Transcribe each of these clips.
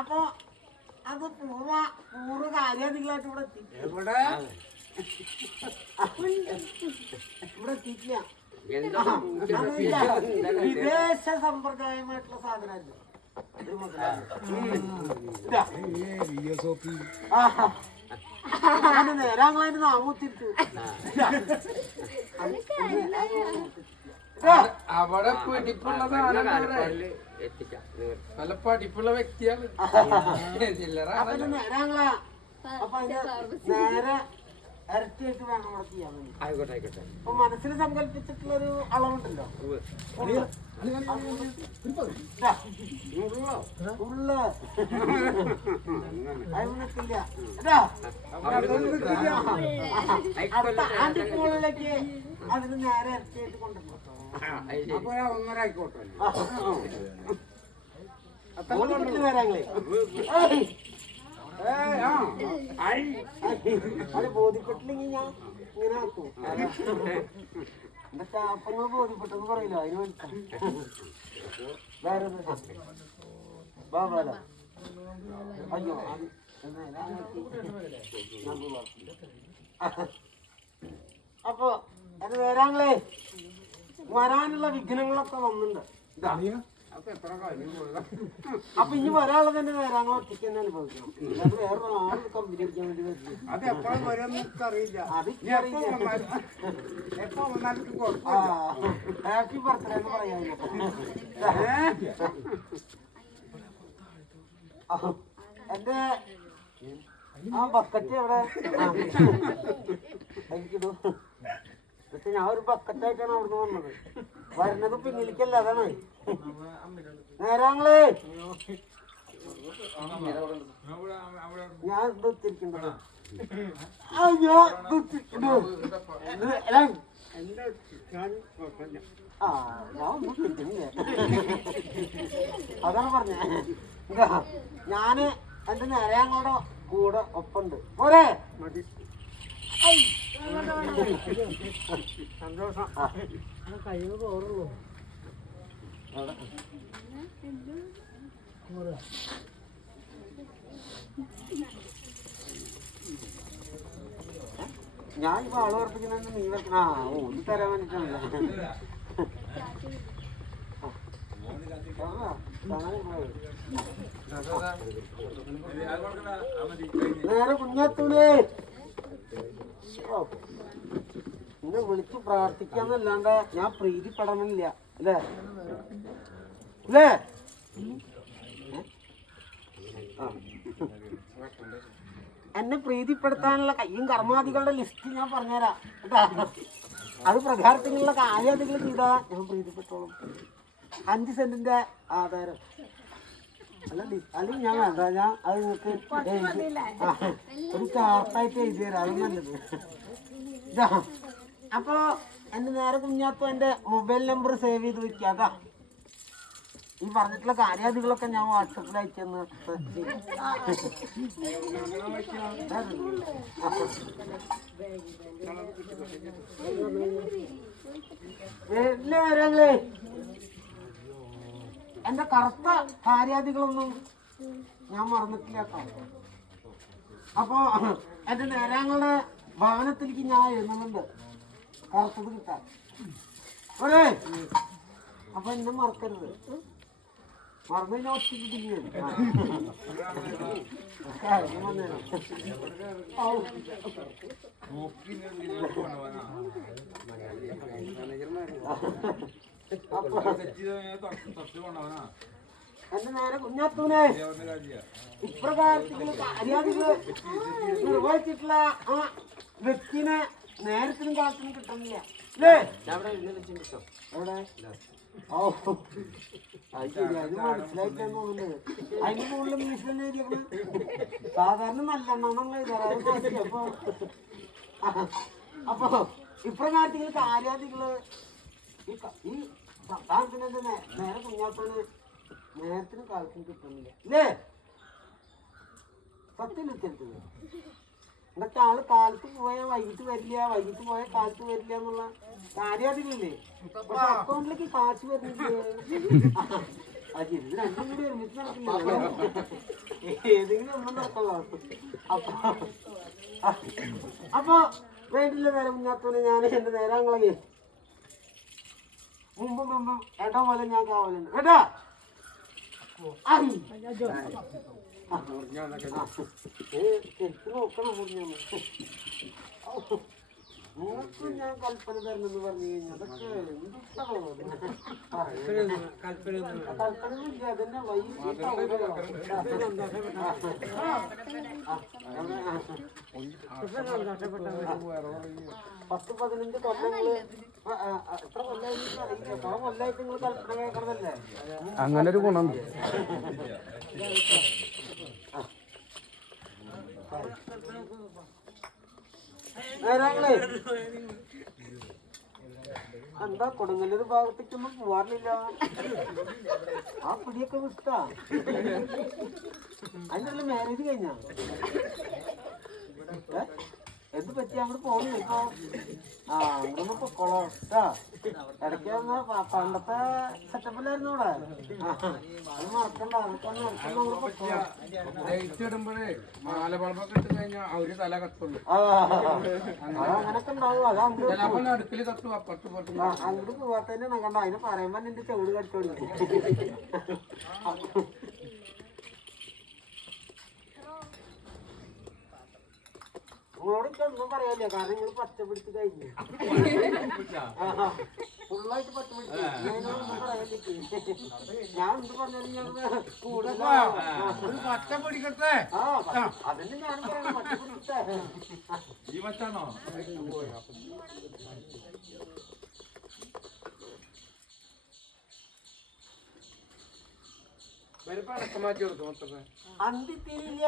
അപ്പൊ അത് പൂർവ്വ കാര്യാദികളായിട്ട് ഇവിടെ എത്തി. ഇവിടെ എത്തിയിട്ടില്ല. വിദേശ സമ്പ്രദായമായിട്ടുള്ള സാധനമല്ല. നേരാങ്ങളതിന് നാമൂത്തിരിച്ചു. അവിടെ പിടിപ്പുള്ള നല്ല പഠിപ്പുള്ള വ്യക്തിയാണ്. നേരാങ്ങളാ. അപ്പൊ നേരെ ഇരട്ടിയായിട്ട് വേണം അവിടെ ചെയ്യാൻ വേണ്ടി. ആയിക്കോട്ടെ ആയിക്കോട്ടെ. അപ്പൊ മനസ്സിൽ സങ്കല്പിച്ചിട്ടുള്ളൊരു അളവുണ്ടല്ലോ. അടുത്ത ആണ്ടിക്കുള്ളിലേക്ക് അതിന് നേരെ ഇരട്ടിയായിട്ട് കൊണ്ടുവന്നു. അപ്പൊ 1.5 ആയിക്കോട്ടെ. നേരങ്ങളെ അത് ബോധ്യപ്പെട്ടില്ലെങ്കിൽ ഞാൻ ഇങ്ങനെ ആക്കും. എന്നിട്ട് അപ്പങ്ങൾ ബോധ്യപ്പെട്ടെന്ന് പറയില്ല. അതിന് വേണ്ടി വേറെ അയ്യോ അപ്പൊ അത് നേരാങ്ങളെ വരാനുള്ള വിഘ്നങ്ങളൊക്കെ വന്നിട്ടുണ്ട്. അപ്പൊ ഇനി വരാനുള്ളത് തന്നെ നേരാങ്ങൾ ഒറ്റയ്ക്ക് തന്നെ അനുഭവിക്കണം. വേറെ ആള് കമ്പനി അടിക്കാൻ വേണ്ടി വരില്ല. ഹാപ്പി ബർത്ത്ഡേ എന്ന് പറയാൻ എന്റെ ആ ബക്കറ്റ് എവിടെ എനിക്കിടൂ. പക്ഷെ ഞാൻ ഒരു ബക്കറ്റായിട്ടാണ് അവിടുന്ന് വന്നത്. വരുന്നത് പിന്നിലേക്കല്ല. അതാണ് നേരാങ്ങളെ ഞാൻ ദുത്തിരിക്കണ്ടത്. ഞാൻ ഒന്നും തിരിക്കുന്നില്ല. അതാണ് പറഞ്ഞേ. ഞാന് എന്റെ നേരാങ്ങളുടെ കൂടെ ഒപ്പുണ്ട്. പോരെ സന്തോഷം. കഴിവ് പോറുള്ളൂ. ഞാൻ ഇപ്പൊ ആള് ഉറപ്പിക്കുന്ന നീ വെക്കണ ഓടി തരാൻ വേണ്ടിട്ടാണല്ലോ. നേരെ കുഞ്ഞാത്തൂലേ ഇന്ന് വിളിച്ച് പ്രാർത്ഥിക്കാന്നല്ലാണ്ട് ഞാൻ പ്രീതിപ്പെടണില്ല. അല്ലേ അല്ലേ? എന്നെ പ്രീതിപ്പെടുത്താനുള്ള കയ്യും കർമാദികളുടെ ലിസ്റ്റ് ഞാൻ പറഞ്ഞുതരാം കേട്ടാ. അത് പ്രകാരത്തിനുള്ള കാര്യാദികൾ ചെയ്താ ഞാൻ പ്രീതിപ്പെട്ടോളും. 5 സെന്റിന്റെ ആധാരം അല്ലെങ്കിൽ ഞാൻ വേണ്ട. ഞാൻ അത് നിങ്ങൾക്ക് ഒരു ചാർട്ടായിട്ട് എഴുതി തരാം. അത് നല്ലത്. അപ്പൊ എന്റെ നേരെ കുഞ്ഞാത്തോ എന്റെ മൊബൈൽ നമ്പർ സേവ് ചെയ്ത് വെക്കാതാ. ഈ പറഞ്ഞിട്ടുള്ള കാര്യാദികളൊക്കെ ഞാൻ വാട്സപ്പിൽ അയച്ചെന്ന് നേരങ്ങളെ എന്റെ കറുത്ത കാര്യാദികളൊന്നും ഞാൻ മറന്നിട്ടില്ല. അപ്പൊ എന്റെ നേരാങ്ങളുടെ ഭവനത്തിലേക്ക് ഞാൻ എഴുതുന്നുണ്ട് കറുത്തത് കിട്ടാൻ. ഒരേ അപ്പൊ എന്നെ മറക്കരുത്. മറന്നു കഴിഞ്ഞാൽ ഒറ്റയ്ക്ക് എന്റെ നേരെ കുഞ്ഞാത്തൂനെ ഇപ്രകാരത്തിലുള്ള കാര്യാദികള് നിർവഹിച്ചിട്ടുള്ള ആ വ്യക്തിനെ നേരത്തിനും കാലത്തിനും കിട്ടുന്നില്ല. അല്ലേ? എവിടെ? ഓ അത് ശരി. അത് മനസ്സിലായിട്ടാന്ന് തോന്നുന്നത്. അതിന്റെ മുകളിൽ മീശന്നെ എഴുതിയാണ്. സാധാരണ നല്ലെണ്ണ എഴുതാറ്. അപ്പൊ ഇപ്രകാരത്തിലുള്ള കാര്യാദികള് ഈ സംസ്ഥാനത്തിന് നേരെ കുഞ്ഞാത്തോന് നേരത്തിനും കാലത്തിനും കിട്ടുന്നില്ല. അല്ലേ? സത്യം വെച്ചെടുത്തത് എന്നിട്ട് ആള് കാലത്ത് പോയാൽ വൈകിട്ട് വരില്ല, വൈകിട്ട് പോയാൽ കാലത്ത് വരില്ല എന്നുള്ള കാര്യം അതിലില്ലേ. പക്ഷെ അക്കൗണ്ടിലേക്ക് കാശ് വരുന്നില്ലേ. അത് ഇത് രണ്ടും കൂടി ഒരുമിച്ച് നടക്കില്ലല്ലോ, ഏതെങ്കിലും ഒന്നും നടക്കുള്ളൂ. അപ്പൊ വേണ്ടില്ല നേരെ മുന്നാത്തോനെ ഞാൻ എന്റെ നേരാങ്ങളെ മുമ്പും ഏട്ടാ പോലെ ഞാൻ കാവലുണ്ട് കേട്ടാ. ശരിക്കും നോക്കണം നിങ്ങൾക്ക് ഞാൻ കൽപ്പന തരണമെന്ന് പറഞ്ഞു കഴിഞ്ഞാൽ അതൊക്കെ കൽപ്പനയില്ല. അതന്നെ പത്ത് 15 കൊല്ലങ്ങള് എത്ര കൊല്ലായിട്ട് അറിയില്ല. എത്ര കൊല്ലായിട്ട് നിങ്ങൾ കൽപ്പന കേൾക്കണതല്ലേ. അങ്ങനെ ഒരു ഗുണം നേരങ്ങളെ എന്താ കൊടുങ്ങല്ലൊരു ഭാഗത്തേക്കൊന്നും പോവാറില്ല. ആ പിടിയൊക്കെ വിട്ടാ അതിനുള്ള മാരേജ് കഴിഞ്ഞാ എന്ത് പറ്റി അങ്ങോട്ട് പോകുന്നു ഇപ്പൊ. ആ അങ്ങോട്ടൊന്ന് പൊക്കോളോ കേട്ടാ. ഇടയ്ക്ക് പണ്ടത്തെ സെറ്റപ്പിലായിരുന്നു ഇവിടെ. അത് മറക്കണ്ട, അതൊക്കെ അങ്ങോട്ട് പൊക്കോളോ. ഇടുമ്പോഴേ മാലപ്പളപ്പൊക്കെ ഇട്ട് കഴിഞ്ഞാൽ അവര് തല കത്തുള്ളൂ. അങ്ങനൊക്കെ ഉണ്ടാവും. അത് അങ്ങോട്ട് അടുപ്പില് കത്തും അപ്പുറത്ത് പുറത്ത്. അങ്ങോട്ട് പോവാത്തന്നെ കണ്ട. അതിന് പറയുമ്പോ എന്റെ ചെവിട് കടിച്ചോളൂ. നിങ്ങളോട് ഒന്നും പറയാനില്ല, കാരണം നിങ്ങൾ പച്ച പിടിച്ച് കഴിഞ്ഞു. ഫുള്ളായിട്ട് പച്ച പിടിച്ചു. ഞാൻ എന്ത് പറഞ്ഞാലും ഞാൻ കൂടെ പച്ച പിടിക്കട്ടെ. അതന്നെ ഞാനും പറയുന്നത്, പച്ച പിടിക്കട്ടെ. ഈ മച്ചാണോ മാറ്റി കൊടുക്കും മൊത്തം. അന്തിത്തിരില്ല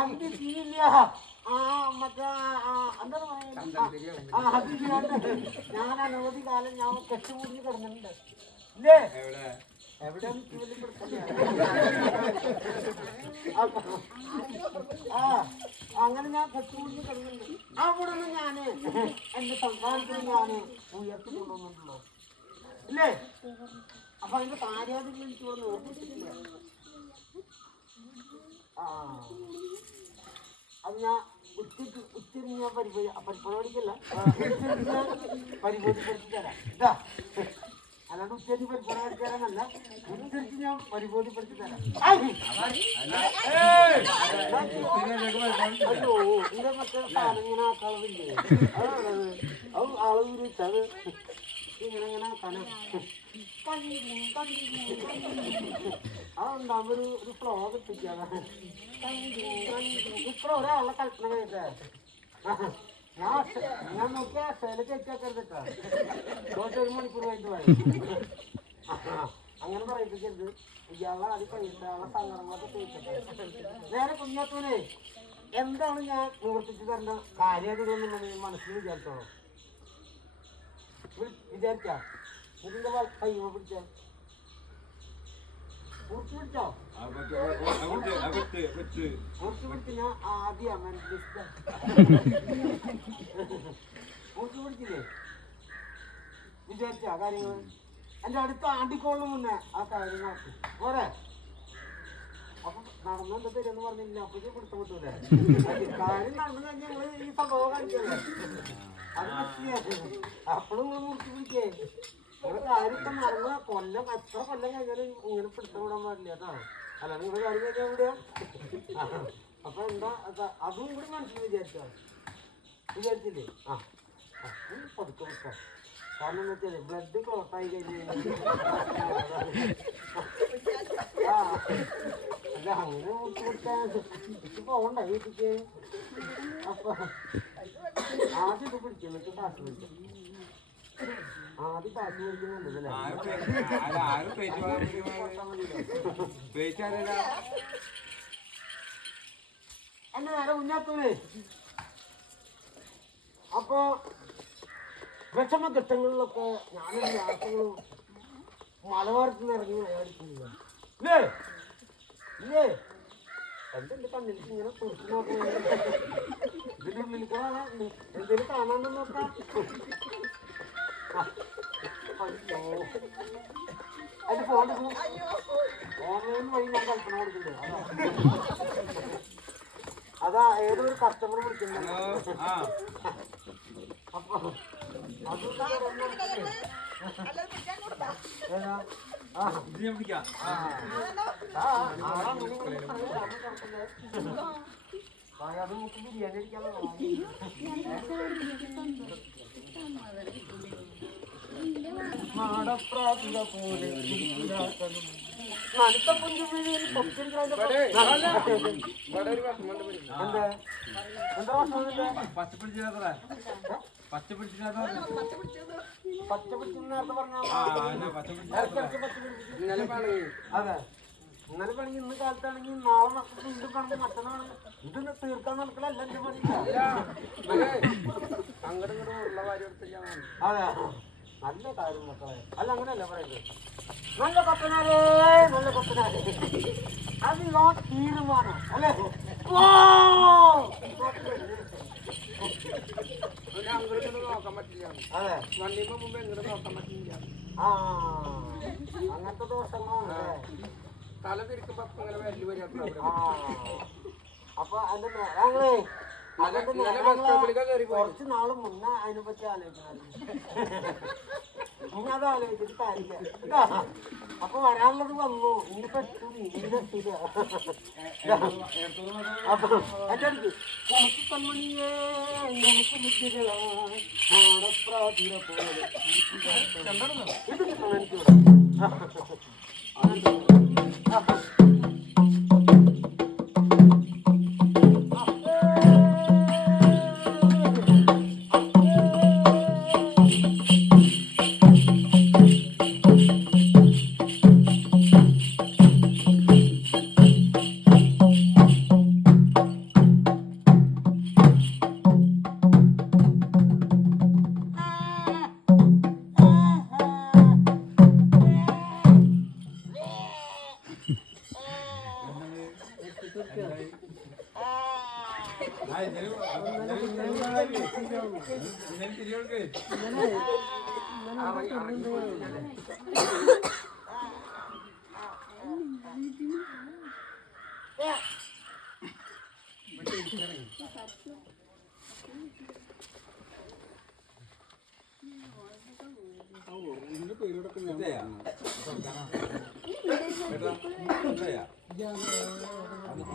അന്തിത്തിരില്ല. മറ്റേ എന്താണ് പറയുന്നത്, ഞാൻ അനവധി കാലം ഞാൻ കെട്ടുകൂടി കിടന്നിട്ടുണ്ട് ഇല്ലേ. എവിടെയാണ് അങ്ങനെ ഞാൻ കെട്ടുകൂടി കിടന്നിട്ടുണ്ട്. അവിടെ നിന്ന് ഞാന് എന്റെ സംസ്ഥാനത്തിന് ഞാന് ഉയർത്തി കൊണ്ടുവന്നിട്ടുള്ളൂ ഇല്ലേ. അപ്പൊ അതിന്റെ കാര്യാതികൾ എനിക്ക് ഇവിടെ ഓർമ്മിച്ചിട്ടില്ല. അത് ഞാൻ ഉച്ചരിഞ്ഞ് ഞാൻ പരിപാടിക്കല്ല, പരിബോധിപ്പെടുത്തി തരാം ഇതാ. അല്ലാണ്ട് ഉച്ചരിഞ്ഞ് പരിപാടി തരാനല്ല, ഉച്ചരിച്ച് ഞാൻ പരിബോധിപ്പെടുത്തി തരാം. അയ്യോ ഇതിന്റെ മറ്റേ സാധനം ഇങ്ങനെ ആക്കളവില്ലേ, അതാണത്. അത് അളവ് വെച്ചത് ഇങ്ങനെ ആക്കാനാ. അതുണ്ടാകുമ്പോ ഒരു ഫ്ലോ കിട്ടിക്കാതെ ഇപ്പൊ ഒരാളുടെ കൽപ്പന കേട്ടേ. ഞാൻ നോക്കിയാ സേലക്ക് വെച്ചേക്കരുതട്ടാ. 1 മണിക്കൂർ കഴിഞ്ഞിട്ട് പോയി അങ്ങനെ പറയിപ്പിക്കരുത്. ഇയാളെ അത് കഴിയിട്ട് ആളെ സങ്കടങ്ങളൊക്കെ തീർക്കട്ടെ. നേരെ കുഞ്ഞാത്തൂനെ എന്താണ് ഞാൻ നിവർത്തിച്ചു തരേണ്ട കാര്യങ്ങളെന്നുണ്ടെങ്കിൽ മനസ്സിൽ വിചാരിച്ചോളൂ. വിചാരിച്ചാ ഇതിന്റെ കയ്യുമ പിടിച്ച കുറിച്ച് പിടിച്ചോ. കുറിച്ച് പിടിച്ച് ഞാൻ ആദ്യം കുറിച്ച് പിടിച്ചില്ലേ. വിചാരിച്ചാ കാര്യങ്ങൾ എന്റെ അടുത്ത് ആണ്ടിക്കോളിന് മുന്നേ ആ കാര്യങ്ങൾ പോരെ. അപ്പൊ നടന്നെന്താ തരുമെന്ന് പറഞ്ഞില്ല, അപ്പോഴേ പിടുത്തം കിട്ടൂലേ. കാര്യം നടന്നു കഴിഞ്ഞാൽ ഞങ്ങള് ഈ സംഭവം കാണിക്കല്ലേ. അത് പറ്റിയ അപ്പോഴും നിങ്ങൾ മുറിച്ച് പിടിക്കേ. നിങ്ങളുടെ കാര്യം ഇപ്പം നടന്ന കൊല്ലം എത്ര കൊല്ലം കഴിഞ്ഞാലും ഇങ്ങനെ പിടുത്തം വിടാൻ പാടില്ല കേട്ടോ. അല്ലാണ്ട് നിങ്ങളുടെ കാര്യം കഴിഞ്ഞാൽ എവിടെയാ. അപ്പൊ എന്താ അതും കൂടി മനസ്സിൽ വിചാരിച്ചോ. വിചാരിച്ചില്ലേ. പതുക്കെ വെക്കാം. കാരണം എന്താ വെച്ചാൽ ബ്ലഡ് ക്ലോട്ട് ആയി കഴിഞ്ഞാൽ അല്ല അങ്ങനെ മുറിച്ച് കൊടുക്കാൻ എനിക്ക് പോകണ്ട വീട്ടിക്ക്. അപ്പൊ ആദ്യം ഇത് പിടിക്കും, എന്നിട്ട് കാശ് പിടിക്കും. ആദ്യം കാശ് പിടിക്കുന്നുണ്ടല്ലേ. എന്നെ നേരെ മുന്നാത്തൂനെ. അപ്പൊ വിഷമഘട്ടങ്ങളിലൊക്കെ ഞാനൊരു യാത്രകളും മലബാരത്തിൽ നിന്ന് ഇറങ്ങി മേടിക്കുന്നില്ല. ഇല്ലേ ഇല്ലേ എന്തെന്റെ കണ്ണിലേക്ക് ഇങ്ങനെ തുറച്ചു നോക്കുന്നത് ഇതിന്റെ ഉള്ളിൽ എന്തേലും കാണാൻ നോക്കാം. അയ്യോ അതിന്റെ ഫോണിൽ ഓൺലൈൻ വഴി ഞാൻ കൽപ്പന കൊടുക്കുന്നുണ്ട്. അതാ ഏതൊരു കസ്റ്റമർ വിളിക്കുന്നത്. അപ്പൊ അത് ഏതാ അത് നമുക്ക് ബിരിയാണി അടിക്കാനുള്ള മാടപ്രാതിക പോലെ അതെ ഇന്നലെ പണി ഇന്ന് കാലത്താണെങ്കിൽ നാളെ വീണ്ടും പണി മറ്റന്നാണ്. ഇത് തീർക്കാൻ നടക്കലല്ല എന്റെ പണി. അങ്ങോട്ടും ഇങ്ങോട്ടും ഉള്ള കാര്യം എടുത്ത് അതെ നല്ല കാര്യം മക്കളെ. അല്ല അങ്ങനെയല്ല പറയുന്നത്. നല്ല കൊത്തനാരേ നല്ല കൊത്തനാരേ അത് തീരുമാനം അല്ലേ. അങ്ങോട്ട് നോക്കാൻ പറ്റില്ല. അതെ വണ്ടിക്ക് മുമ്പ് എങ്ങോട്ട് നോക്കാൻ പറ്റില്ല. ആ അങ്ങനത്തെ ദോഷങ്ങളാണ്. തല തിരിക്കുമ്പോ അങ്ങനെ വരല് വരിക. അപ്പൊ അതിന്റെ ഞങ്ങളേ കുറച്ച് നാള് മുന്നേ അതിനെ പറ്റി ആലോചിക്കണം. ഇനി അത് ആലോചിച്ചിട്ട് കാര്യമില്ല. അപ്പൊ വരാനുള്ളത് വന്നു. ഇനിയിപ്പോ എത്തില്ല. അപ്പൊ എന്റെ അടുത്ത് നമുക്ക് കൺമണിയേ നമുക്ക് ബുദ്ധികളാണ് ഓണപ്രാതിര പോലെ ഇത് കിട്ടണം എനിക്കിവിടെ.